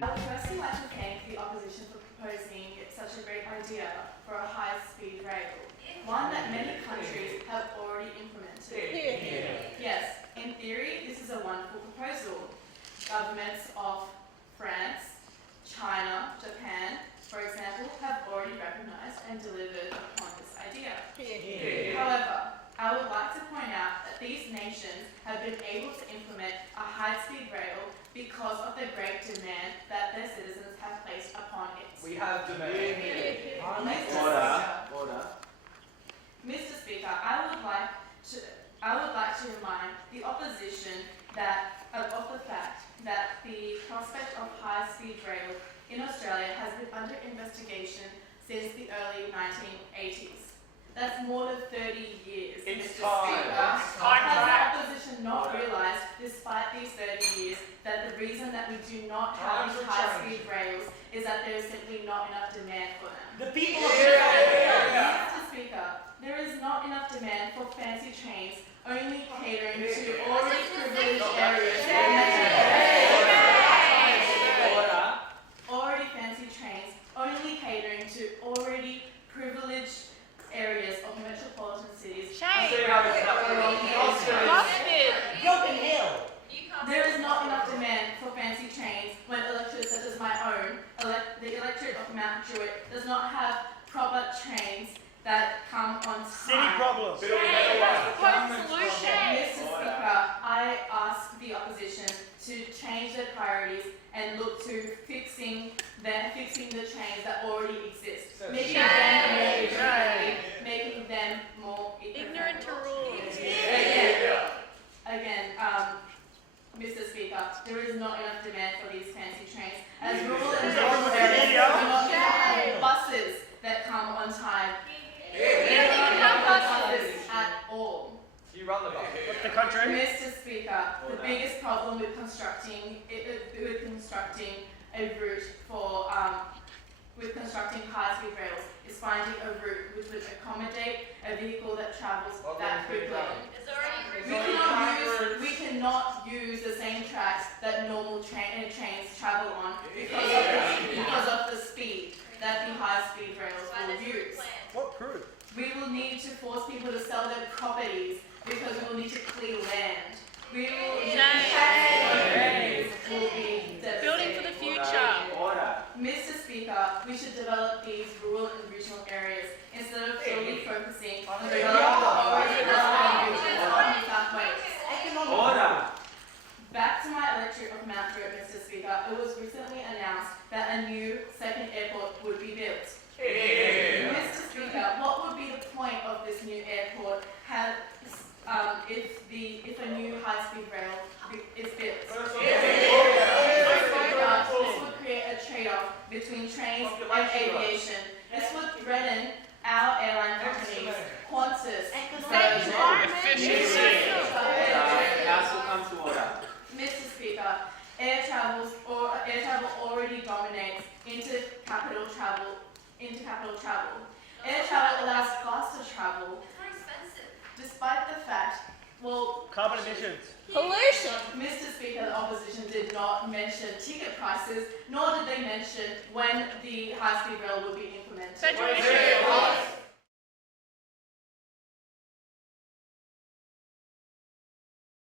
I would firstly like to thank the opposition for proposing such a great idea for a high-speed rail, one that many countries have already implemented. Yes, in theory, this is a wonderful proposal. Governments of France, China, Japan, for example, have already recognised and delivered upon this idea. However, I would like to point out that these nations have been able to implement a high-speed rail because of the great demand that their citizens have placed upon it. We have demand. Order. Mr. Speaker, I would like to remind the opposition that of the fact that the prospect of high-speed rail in Australia has been under investigation since the early 1980s. That's more than 30 years, It's Mr. time. Speaker. It's time. Has the opposition not realised, despite these 30 years, that the reason that we do not have these high-speed rails is that there is simply not enough demand for them? The people of Mr. Speaker, there is not enough demand for fancy trains only catering to already privileged areas. Already fancy trains only catering to already privileged areas of metropolitan cities. There is not enough demand for fancy trains when electorates such as my own, the electorate of Mount Druitt, does not have proper trains that come on time. city problems. Mr. Speaker, I ask the opposition to change their priorities and look to fixing the trains that already exist, making them more Ignorant to rules. Again, Mr. Speaker, there is not enough demand for these fancy trains, as rural and rural areas do not have buses that come on time. They do not have buses at all. You run the bus. What's the country? Mr. Speaker, the biggest problem with constructing a route for high-speed rails is finding a route which would accommodate a vehicle that travels that quickly. We cannot use the same tracks that normal trains travel on because of the speed that the high-speed rails will use. What proof? We will need to force people to sell their properties because we will need to clear land. We will need Building for the future. Mr. Speaker, we should develop these rural and regional areas instead of solely focusing on the development of already urban regions of New South Wales. Back to my electorate of Mount Druitt, Mr. Speaker, it was recently announced that a new second airport would be built. Mr. Speaker, what would be the point of this new airport if a new high-speed rail is built? This would create a trade-off between trains and aviation. This would threaten our airline companies, Qantas, Mr. Speaker, air travel already dominates intercapital travel. Air travel allows faster travel. It's more expensive. Despite the fact, Carbon emissions. Pollution. Mr. Speaker, the opposition did not mention ticket prices, nor did they mention when the high-speed rail will be implemented. Federal issue.